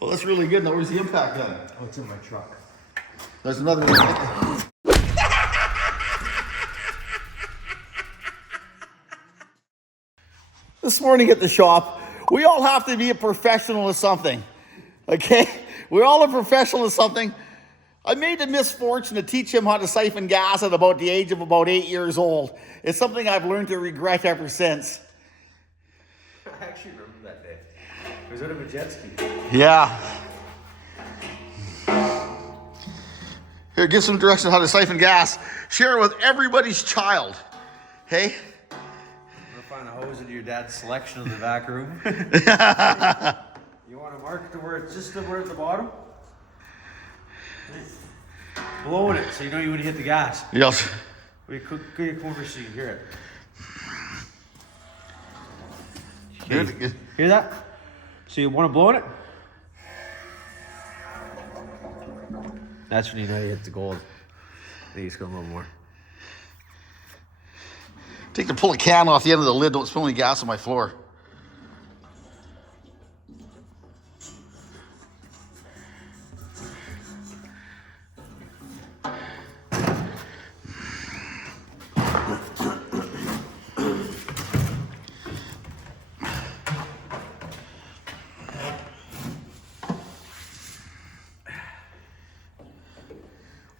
Well, that's really good. Now, where's the impact gun? Oh, it's in my truck. There's another one. This morning at the shop, we all have to be a professional at something. Okay? We're all a professional at something. I made the misfortune to teach him how to siphon gas at about the age of about 8 years old. It's something I've learned to regret ever since. I actually remember that day. It was out of a jet ski. Yeah. Here, give some direction on how to siphon gas. Share it with everybody's child. Hey? I'm gonna find a hose into your dad's selection of the back room. You want to mark it to where it's just where at the bottom? Blowing it so you know you would hit the gas. Yes. Come over so you can hear it. Good. Hear that? So you want to blow in it? That's when you know you hit the gold. I think it's going a little more. Take the pull a can off the end of the lid. Don't spill any gas on my floor.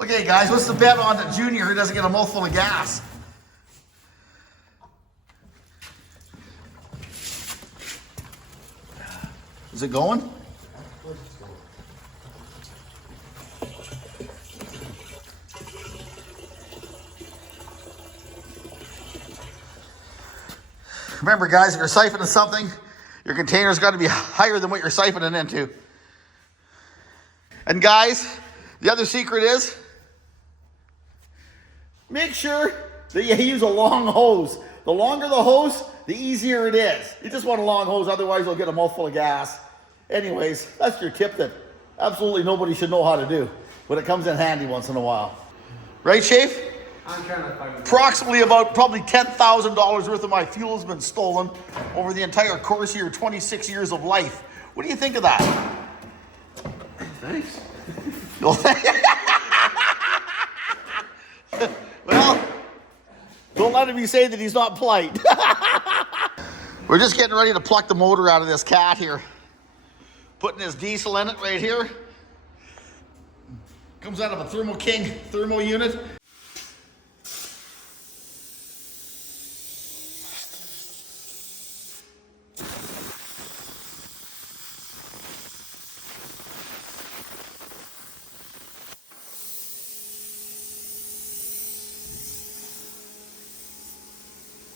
Okay, guys, what's the bet on the junior who doesn't get a mouthful of gas? Is it going? Remember, guys, if you're siphoning something, your container's got to be higher than what you're siphoning into. And guys, the other secret is, make sure that you use a long hose. The longer the hose, the easier it is. You just want a long hose, otherwise you'll get a mouthful of gas. Anyways, that's your tip that absolutely nobody should know how to do, but it comes in handy once in a while. Right, Shoaf? I'm trying to find Approximately about probably $10,000 worth of my fuel has been stolen over the entire course of your 26 years of life. What do you think of that? Thanks. Well, don't let him say that he's not polite. We're just getting ready to pluck the motor out of this cat here. Putting his diesel in it right here. Comes out of a Thermo King thermo unit.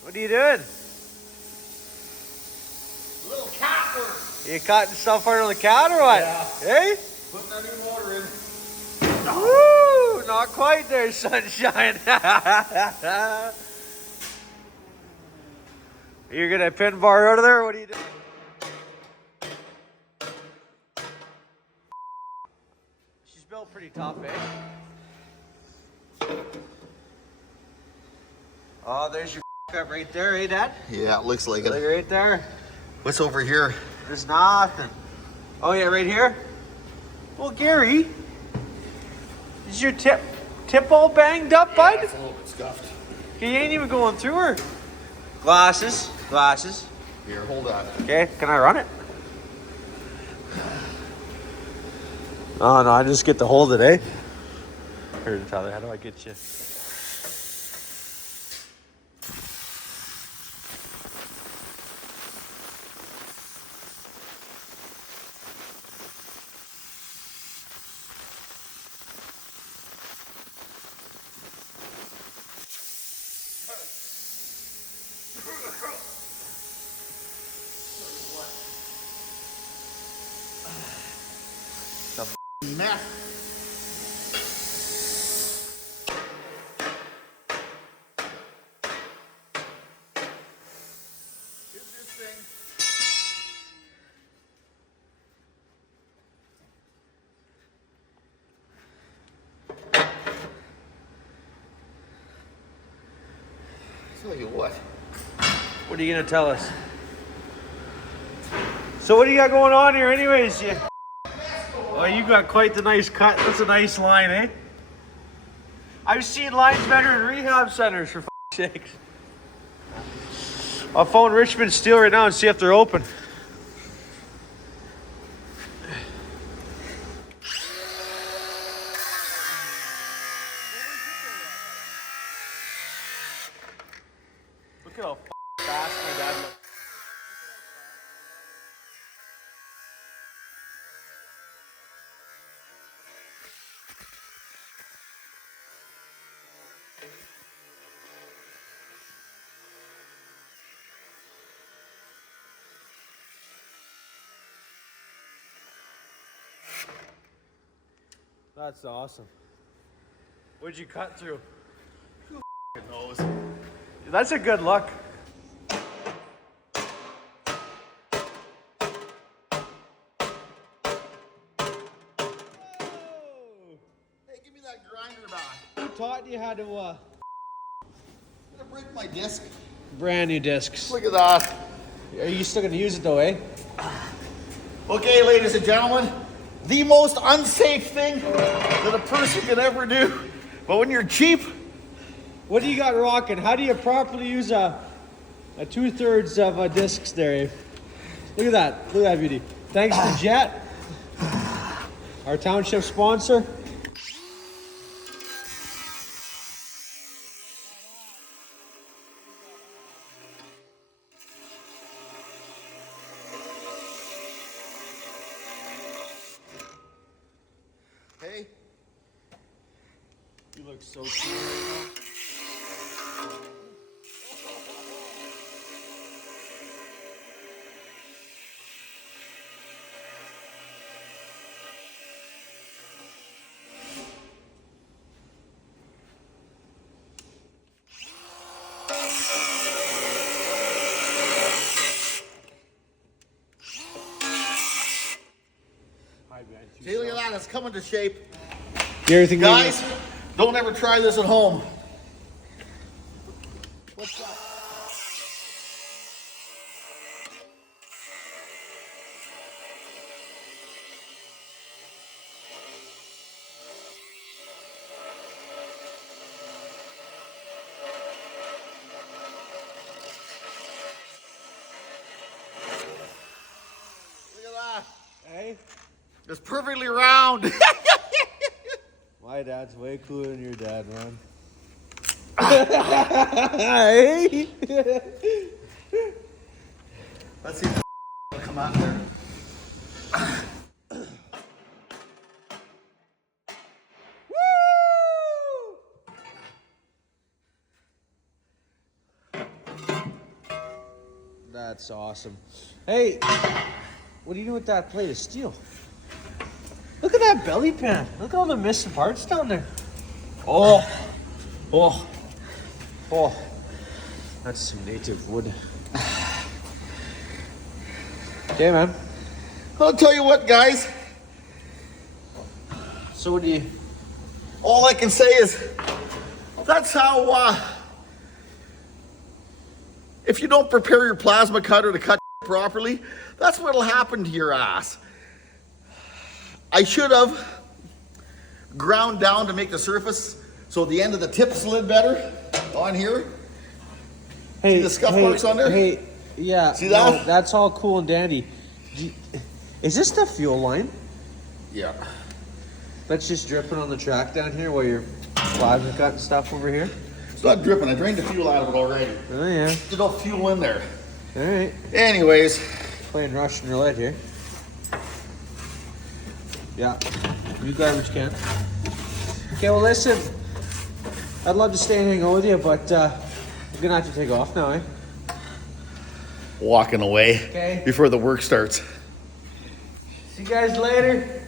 What are you doing? Little cat work. You cutting stuff under the cat or what? Yeah. Hey? Putting a new motor in. Woo! Not quite there, sunshine. You're gonna pin bar out of there? What are you doing? She's built pretty tough, eh? Oh, there's your up right there, eh, Dad? Yeah, it looks like Look it. right there. What's over here? There's nothing. Oh yeah, right here? Well, Gary, is your tip all banged up, bud? It's a little bit scuffed. You ain't even going through her. Glasses. Here, hold on. Okay, can I run it? Oh no, I just get to hold it, eh? Here, Tyler, how do I get you? Mess. Here's this thing. Tell you what. What are you gonna tell us? So what do you got going on here anyways? Oh, you got quite the nice cut. That's a nice line, eh? I've seen lines better in rehab centers, for f***ing sakes. I'll phone Richmond Steel right now and see if they're open. Look at how fast my dad looks. That's awesome. What'd you cut through? Who knows? That's a good look. Hey, give me that grinder back. Who taught you how to, I'm gonna break my disc. brand new discs? Look at that. Are you still gonna use it though, eh? Okay, ladies and gentlemen, the most unsafe thing that a person can ever do. But when you're cheap, What do you got rocking? How do you properly use a 2/3 of a discs there, eh? Look at that. Look at that beauty. Thanks to Jet, our township sponsor. hey, You look so cool right now. see, look at that, it's coming to shape. Everything Guys, don't ever try this at home. What's that? Look at that. Hey, It's perfectly round. my dad's way cooler than your dad, man. Hey. Let's see if it'll come out there. That's awesome. Hey, what are you doing with that plate of steel? Look at that belly pan. Look at all the missing parts down there. Oh, oh, oh. That's some native wood. Okay, man. I'll tell you what, guys. So what do you... All I can say is that's how, if you don't prepare your plasma cutter to cut properly, that's what'll happen to your ass. I should have ground down to make the surface so the end of the tip slid better on here. Hey, See the scuff marks on there? Hey, yeah. See that? No, that's all cool and dandy. Is this the fuel line Yeah. that's just dripping on the track down here while you're plasma cutting stuff over here? It's not dripping. I drained the fuel out of it already. Oh, yeah. There's enough fuel in there. All right. Anyways, Playing Russian roulette here. Yeah. You garbage can. Okay, well, listen. I'd love to stay and hang out with you, but I'm gonna have to take off now, eh? walking away Okay. before the work starts. See you guys later.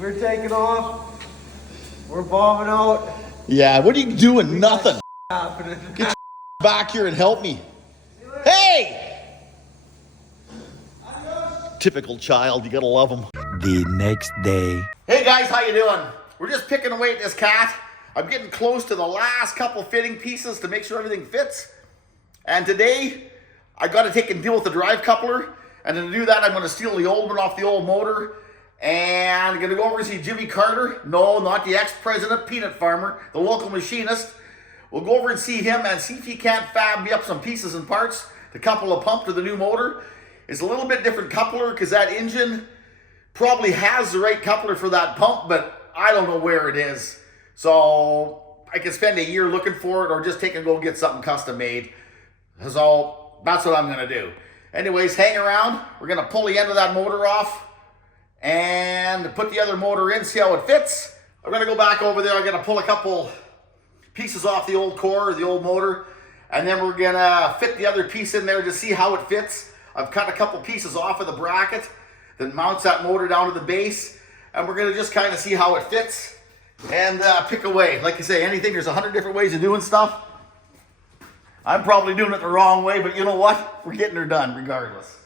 We're taking off. We're bombing out. Yeah, what are you doing? Nothing. Happening. Get your back here and help me. Hey! Typical child, you gotta love him. The next day. Hey guys, how you doing? We're just picking away at this cat. I'm getting close to the last couple fitting pieces to make sure everything fits. And today, I gotta take and deal with the drive coupler. And to do that, I'm gonna steal the old one off the old motor And gonna go over and see Jimmy Carter. No, not the ex-president peanut farmer, the local machinist. We'll go over and see him and see if he can't fab me up some pieces and parts to couple a pump to the new motor. It's a little bit different coupler because that engine probably has the right coupler for that pump, but I don't know where it is. So I can spend a year looking for it or just take and go get something custom made. So that's what I'm gonna do. Anyways, hang around. We're gonna pull the end of that motor off and put the other motor in, see how it fits. I'm gonna go back over there. I'm gonna pull a couple pieces off the old core, the old motor, and then we're gonna fit the other piece in there to see how it fits. I've cut a couple pieces off of the bracket that mounts that motor down to the base, and we're gonna just kind of see how it fits and pick away. Like I say, anything, there's 100 different ways of doing stuff. I'm probably doing it the wrong way, but you know what? We're getting her done regardless.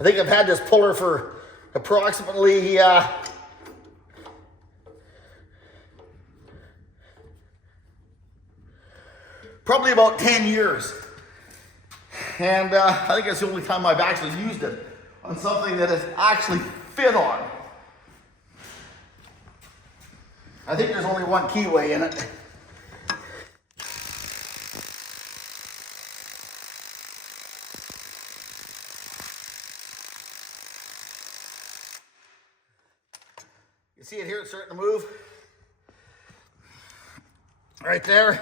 I think I've had this puller for approximately probably about 10 years. And I think it's the only time I've actually used it on something that has actually fit on. I think there's only one keyway in it. You see it here, it's starting to move. Right there.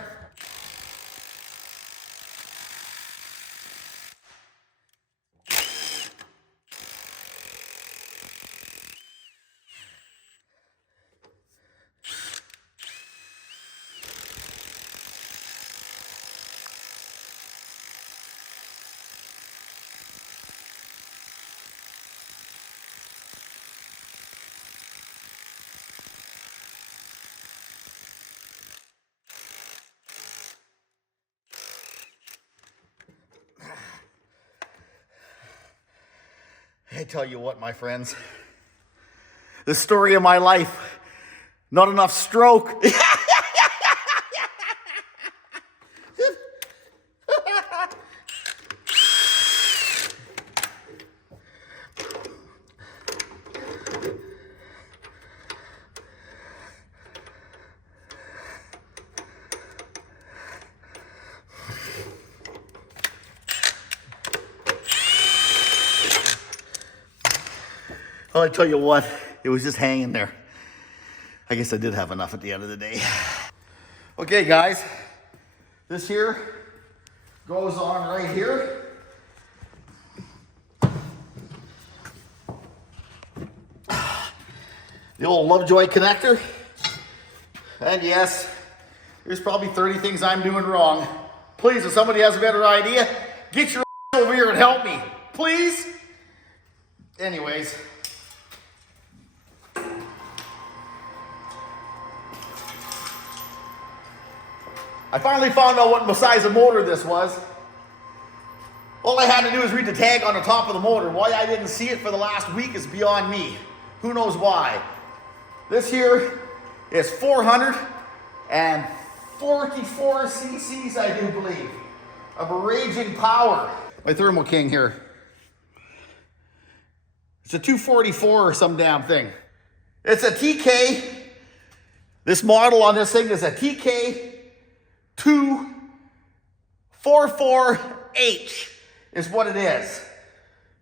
I tell you what, my friends, the story of my life, not enough stroke. Well, I tell you what, it was just hanging there. I guess I did have enough at the end of the day. Okay, guys, this here goes on right here. The old Lovejoy connector. And yes, there's probably 30 things I'm doing wrong. Please, if somebody has a better idea, get your over here and help me, please. Anyways. I finally found out what size of motor this was. All I had to do is read the tag on the top of the motor. Why I didn't see it for the last week is beyond me. Who knows why? This here is 444 cc's, I do believe, of raging power. My Thermo King here. It's a 244 or some damn thing. It's a TK. This model on this thing is a TK 244H is what it is.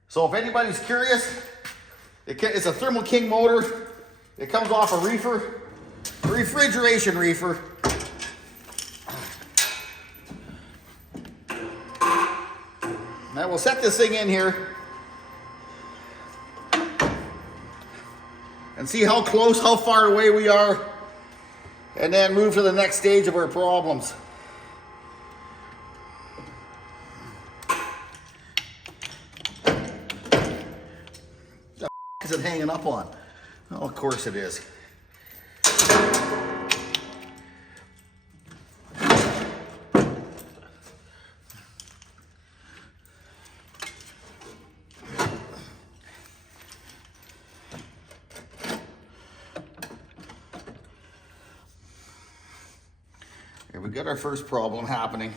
So if anybody's curious, it's a Thermo King motor. It comes off a reefer, a refrigeration reefer. Now we'll set this thing in here and see how close, how far away we are, and then move to the next stage of our problems. What is it hanging up on? Oh, of course it is. Here we got our first problem happening.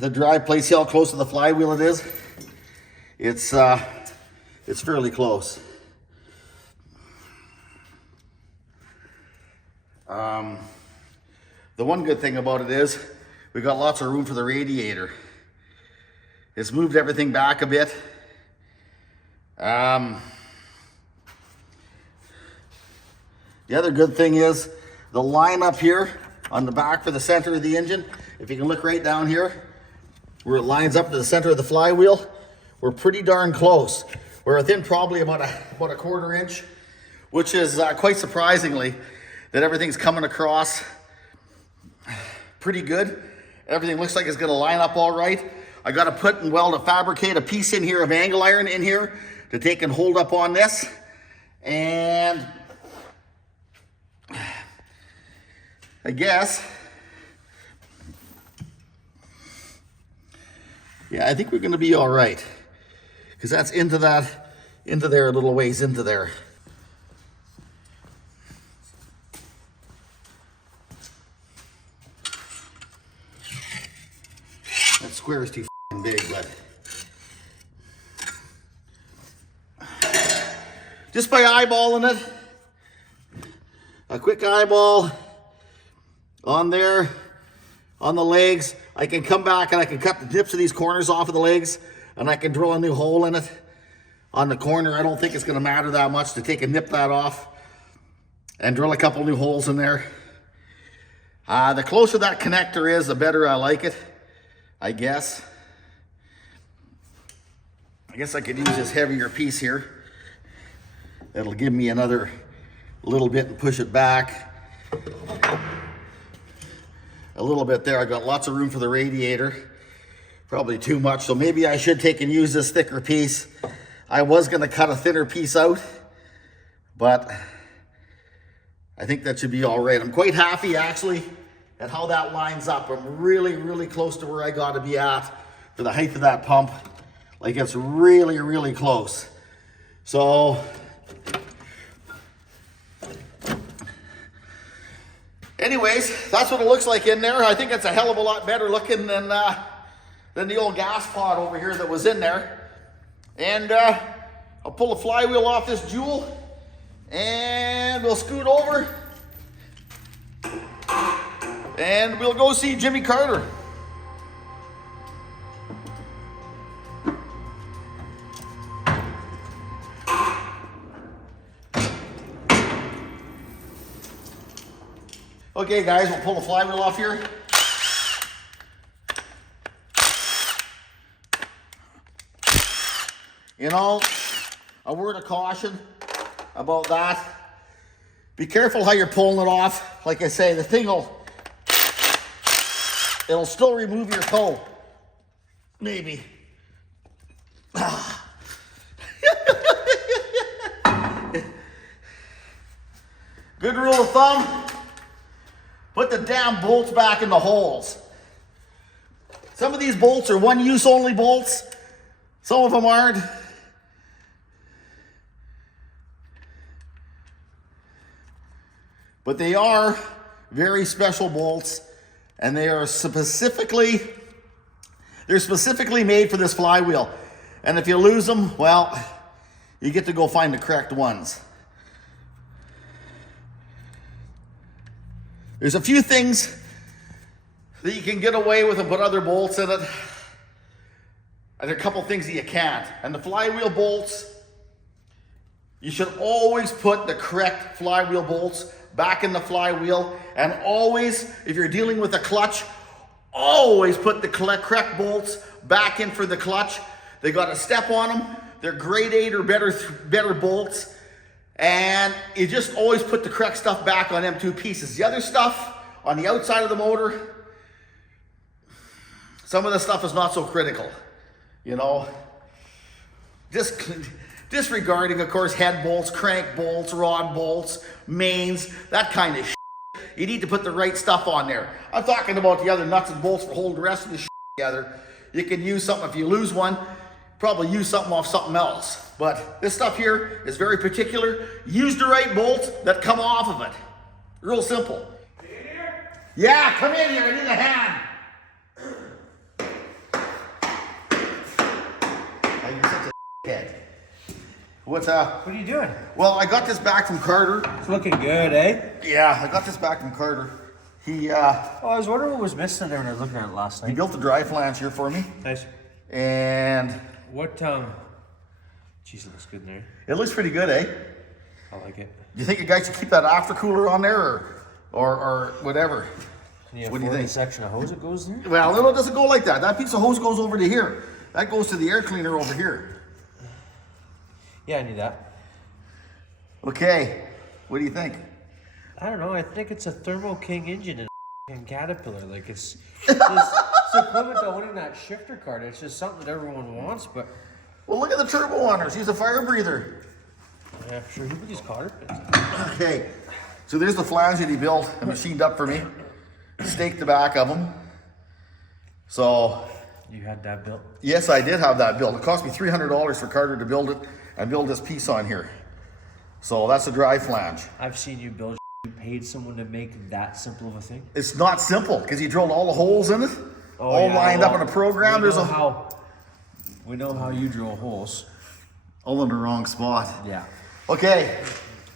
the drive plate. See how close to the flywheel it is? It's fairly close. The one good thing about it is we got lots of room for the radiator. It's moved everything back a bit. The other good thing is the line up here on the back for the center of the engine. If you can look right down here where it lines up to the center of the flywheel, we're pretty darn close. We're within probably about a quarter inch, which is quite surprisingly that everything's coming across pretty good. Everything looks like it's gonna line up all right. I gotta put and weld to fabricate a piece in here of angle iron in here to take and hold up on this. And I guess, yeah, I think we're gonna be all right. Because that's into there a little ways into there. That square is too big, but just by eyeballing it, a quick eyeball on there, on the legs, I can come back and I can cut the tips of these corners off of the legs and I can drill a new hole in it on the corner. I don't think it's gonna matter that much to take and nip that off and drill a couple new holes in there. The closer that connector is, the better I like it, I guess. I guess I could use this heavier piece here. That'll give me another little bit and push it back a little bit there. I got lots of room for the radiator, probably too much, so maybe I should take and use this thicker piece. I was gonna cut a thinner piece out, but I think that should be all right. I'm quite happy actually at how that lines up. I'm really, really close to where I gotta be at for the height of that pump. Like it's really, really close. So, anyways, that's what it looks like in there. I think it's a hell of a lot better looking than the old gas pod over here that was in there. And I'll pull the flywheel off this jewel and we'll scoot over and we'll go see Jimmy Carter. Okay guys, we'll pull the flywheel off here. You know, a word of caution about that. Be careful how you're pulling it off. Like I say, the thing it'll still remove your toe. Maybe. Good rule of thumb. Put the damn bolts back in the holes. Some of these bolts are one-use only bolts. Some of them aren't. But they are very special bolts, and they are specifically made for this flywheel. And if you lose them, well, you get to go find the correct ones. There's a few things that you can get away with and put other bolts in it. And there are a couple things that you can't. And the flywheel bolts, you should always put the correct flywheel bolts back in the flywheel. And always, if you're dealing with a clutch, always put the correct bolts back in for the clutch. They got a step on them. They're grade 8 or better bolts. And you just always put the correct stuff back on them two pieces. The other stuff on the outside of the motor, some of the stuff is not so critical, you know. Disregarding, of course, head bolts, crank bolts, rod bolts, mains, that kind of shit. You need to put the right stuff on there. I'm talking about the other nuts and bolts for holding the rest of the shit together. You can use something, if you lose one, probably use something off something else. But this stuff here is very particular. Use the right bolts that come off of it. Real simple. In here? Yeah, come in here, I need a hand. What's that? What are you doing? Well, I got this back from Carter. It's looking good, eh? Yeah, I got this back from Carter. He Oh, I was wondering what was missing there when I was looking at it last he night. built the dry flange here for me. Nice. And What, Jeez, it looks good in there. it looks pretty good, eh? I like it. Do you think a guy should keep that after cooler on there or whatever? Can What do you think? Section of hose that goes there? Well, no, it doesn't go like that. That piece of hose goes over to here. That goes to the air cleaner over here. Yeah, I knew that. Okay, what do you think? I don't know. I think it's a Thermo King engine in a Caterpillar. Like it's equivalent to owning that shifter card. It's just something that everyone wants, but Well, look at the turbo on her. She's a fire breather. yeah, sure. Who put these cotter pins? Okay, so there's the flange that he built and machined up for me. Staked the back of them. So, You had that built. yes, I did have that built. It cost me $300 for Carter to build it and build this piece on here. So that's a dry flange. I've seen you build. You paid someone to make that simple of a thing. It's not simple because he drilled all the holes in it, all yeah, lined well, up in a program. We know how you drill holes. All in the wrong spot. Yeah. Okay,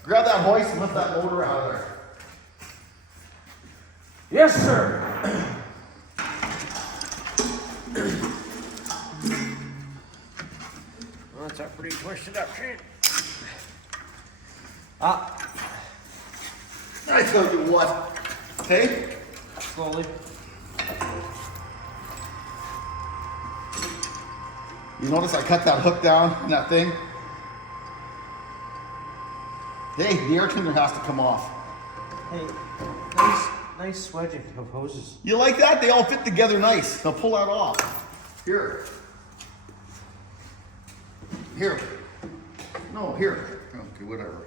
grab that hoist and lift that motor out of there. Yes, sir. Well, that's a pretty twisted up shit. I tell you what, okay? Slowly. You notice I cut that hook down in that thing? Hey, the air cleaner has to come off. Hey, nice wedging of hoses. You like that? They all fit together nice. Now pull that off. Here. Here. No, here. Okay, whatever.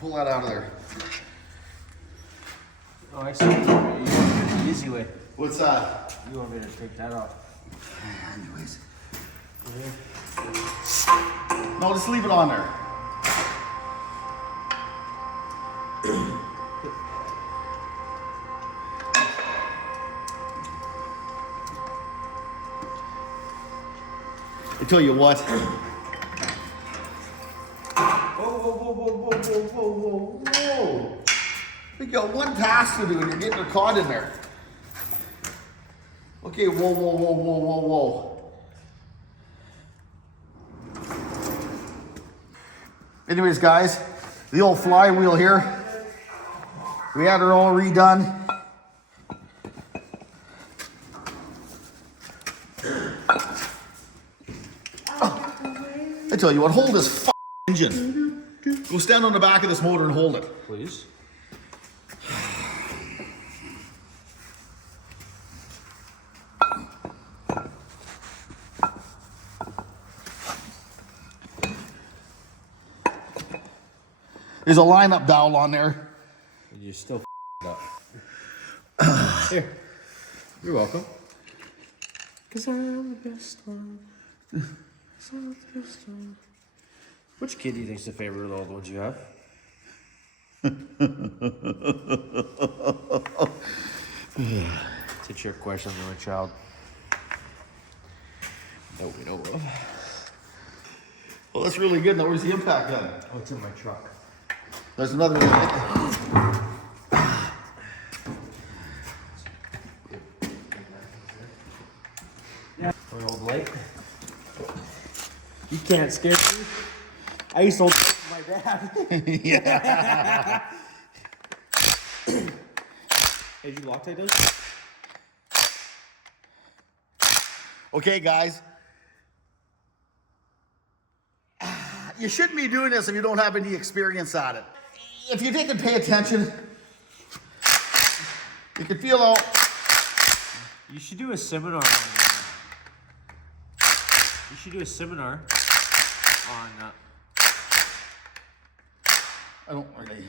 Pull that out of there. Oh, I see. You want me to do it the easy way. What's that? You want me to take that off. Anyways. No, just leave it on there. I tell you what. Whoa. We got one task to do and you're getting her caught in there. Okay, whoa. Anyways, guys, the old flywheel here. We had her all redone. I tell you what, hold this engine. Go stand on the back of this motor and hold it. Please. There's a lineup dowel on there. You still up. Here. You're welcome. Cause I'm the best one. Cause I'm the best one. Which kid do you think's the favorite of all the ones you have? It's a trick question from a child. That we know of. Well, that's really good. Now, where's the impact gun? Oh, it's in my truck. There's another one. An old light. You can't scare me. I used to hold my dad. Yeah. Hey, did you Loctite those? Okay, guys. You shouldn't be doing this if you don't have any experience at it. If you didn't pay attention, you can feel out. You should do a seminar on. You should do a seminar on. I don't really.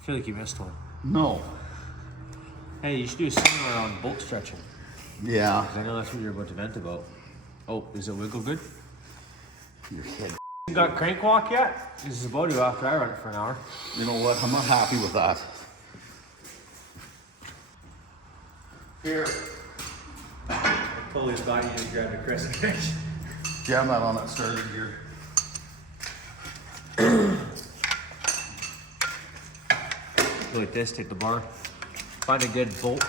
I feel like you missed one. No. Hey, you should do a seminar on bolt stretching. Yeah. 'Cause I know that's what you're about to vent about. Oh, is it wiggle good? Your head. You got crank walk yet? This is about to after I run it for an hour. You know what? I'm not happy with that. Here. I totally thought you just grabbed a crescent wrench. Jam that on that starter gear. Go like this, take the bar, find a good bolt.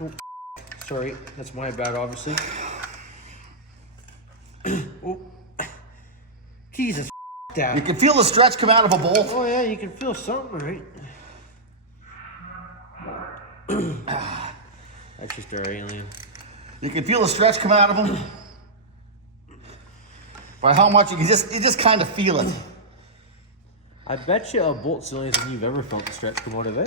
Oh, sorry, that's my bad, obviously. Oh, Jesus, that. You can feel the stretch come out of a bolt. Oh yeah, you can feel something, right? That's just our alien. You can feel the stretch come out of them. By how much you just kind of feel it. I bet you a bolt's the only thing you've ever felt the stretch come out of it.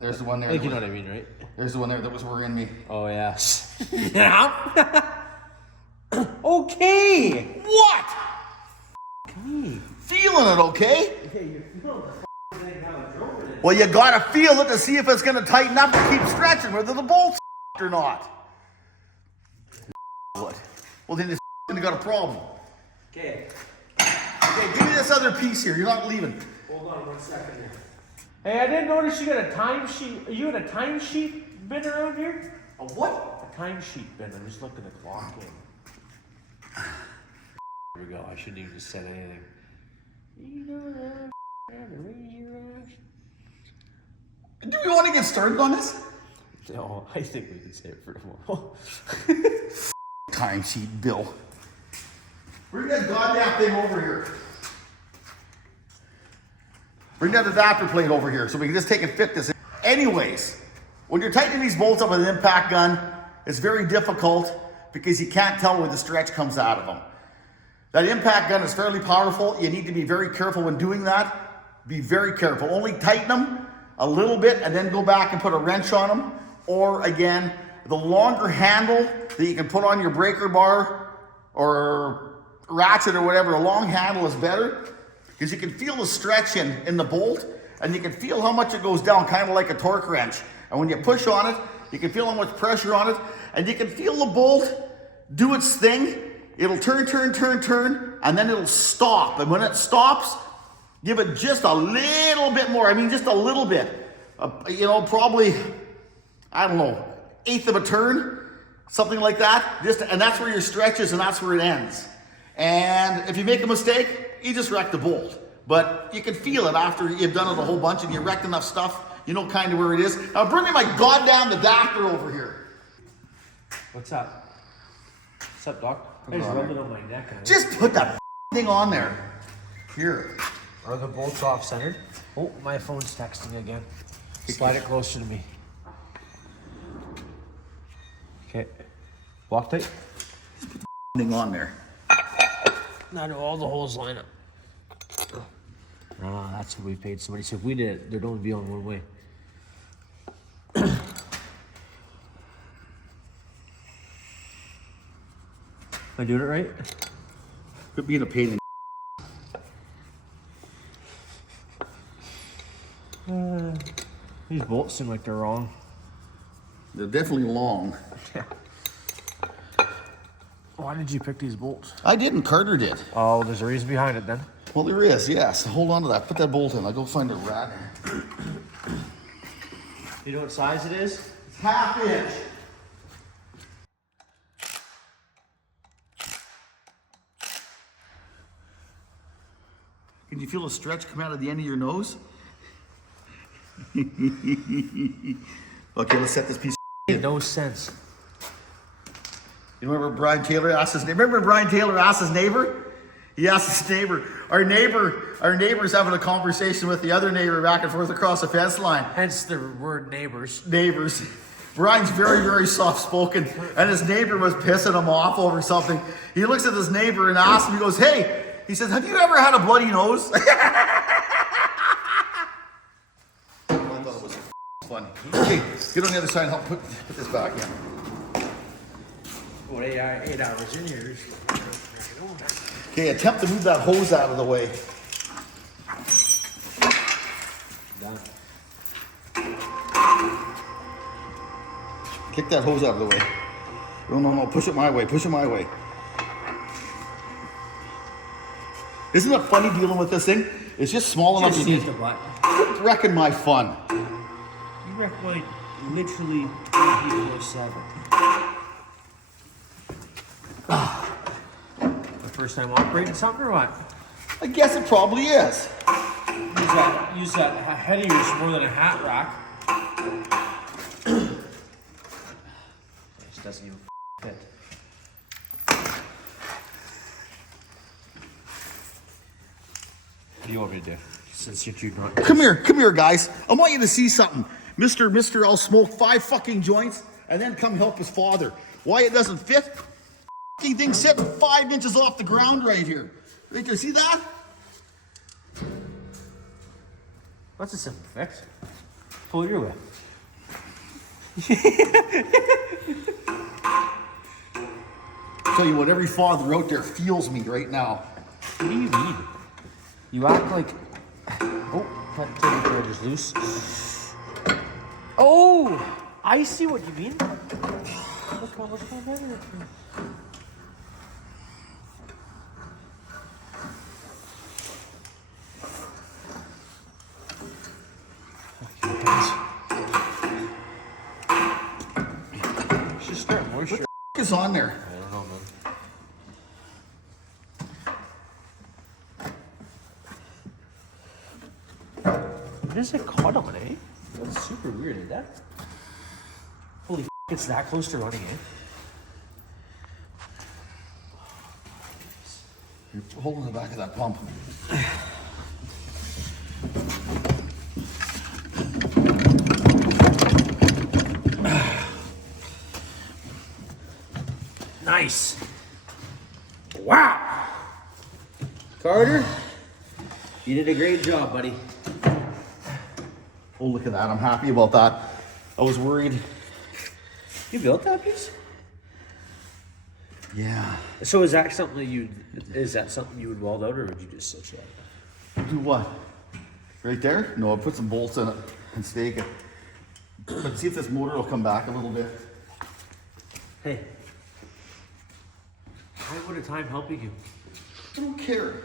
There's the one there. I think you know what I mean, right? There's the one there that was worrying me. Oh yeah. Yeah. Okay. What? Me. Feeling it, okay? Okay, you're feeling the thing how it drove it. Well, you gotta feel it to see if it's gonna tighten up and keep stretching, whether the bolt's or not. What? Well, then it's got a problem. Okay. Okay, give me this other piece here. You're not leaving. Hold on 1 second here. Hey, I didn't notice you got a timesheet. Are you in a timesheet bin around here? A what? A timesheet bin. I'm just looking at the clock in. Here we go. I shouldn't even have said anything. You know Do we want to get started on this? No, I think we can save it for tomorrow. Timesheet bill. Bring that goddamn thing over here. Bring that adapter plate over here so we can just take and fit this in. Anyways, when you're tightening these bolts up with an impact gun, it's very difficult because you can't tell where the stretch comes out of them. That impact gun is fairly powerful. You need to be very careful when doing that. Be very careful. Only tighten them a little bit and then go back and put a wrench on them. Or again, the longer handle that you can put on your breaker bar or ratchet or whatever, a long handle is better because you can feel the stretch in the bolt and you can feel how much it goes down, kind of like a torque wrench. And when you push on it, you can feel how much pressure on it and you can feel the bolt do its thing. It'll turn, and then it'll stop. And when it stops, give it just a little bit more. I mean, just a little bit. Probably, I don't know, 1/8 of a turn, something like that. And that's where your stretch is, and that's where it ends. And if you make a mistake, you just wreck the bolt. But you can feel it after you've done it a whole bunch and you wrecked enough stuff, you know kind of where it is. Now bring me my goddamn adapter over here. What's up? What's up, Doc? I just rubbed it on my neck. Just put that thing on there. Here. Are the bolts off centered? Oh, my phone's texting again. Slide it closer to me. Okay. Block tight. Just put the thing on there. Now do all the holes line up. Ah, that's what we paid somebody. So if we did it, there'd only be on one way. Am I doing it right? Could be in a pain in These bolts seem like they're wrong. They're definitely long. Why did you pick these bolts? I didn't, Carter did. Oh, there's a reason behind it then. Well, there is, yes. Hold on to that. Put that bolt in. I'll go find a rat. You know what size it is? It's 1/2 inch. Can you feel a stretch come out of the end of your nose? Okay, let's set this piece. No sense. You remember Brian Taylor asked his neighbor? Remember when Brian Taylor asked his neighbor? He asked his neighbor. Our neighbor's having a conversation with the other neighbor back and forth across the fence line. Hence the word neighbors. Neighbors. Brian's very, very soft-spoken, and his neighbor was pissing him off over something. He looks at his neighbor and asks him, he goes, "Hey," he says, "have you ever had a bloody nose?" funny. Okay, get on the other side and help put this back in. Well, 8 hours in here. Okay, attempt to move that hose out of the way. Done. Kick that hose out of the way. No, push it my way, push it my way. Isn't it funny dealing with this thing? It's just small enough to hit the button. Quit wrecking my fun. You wrecked like literally 24/7. The first time operating something or what? I guess it probably is. Use that head of yours more than a hat rack. This doesn't even fit. What do you want me to do? Since you're not. Come here, guys. I want you to see something. Mister, I'll smoke 5 fucking joints and then come help his father. Why it doesn't fit? Fucking thing sitting 5 inches off the ground right here. Right there, see that? That's a simple fix. Pull it your way. Tell you what, every father out there feels me right now. What do you mean? You act like. Oh, that table cord is loose. Oh, I see what you mean. What's going on? Should start moisture. What the is on there? I don't know, man. What is it caught on, eh? That's super weird, isn't that? Holy f, it's that close to running, eh? You're holding the back of that pump. Nice. Wow. Carter, you did a great job, buddy. Oh, look at that. I'm happy about that. I was worried. You built that piece? Yeah. So is that something that you would weld out, or would you just stitch that? Do what? Right there? No, I put some bolts in it and stake it. But see if this motor will come back a little bit. Hey, I would have time helping you. I don't care.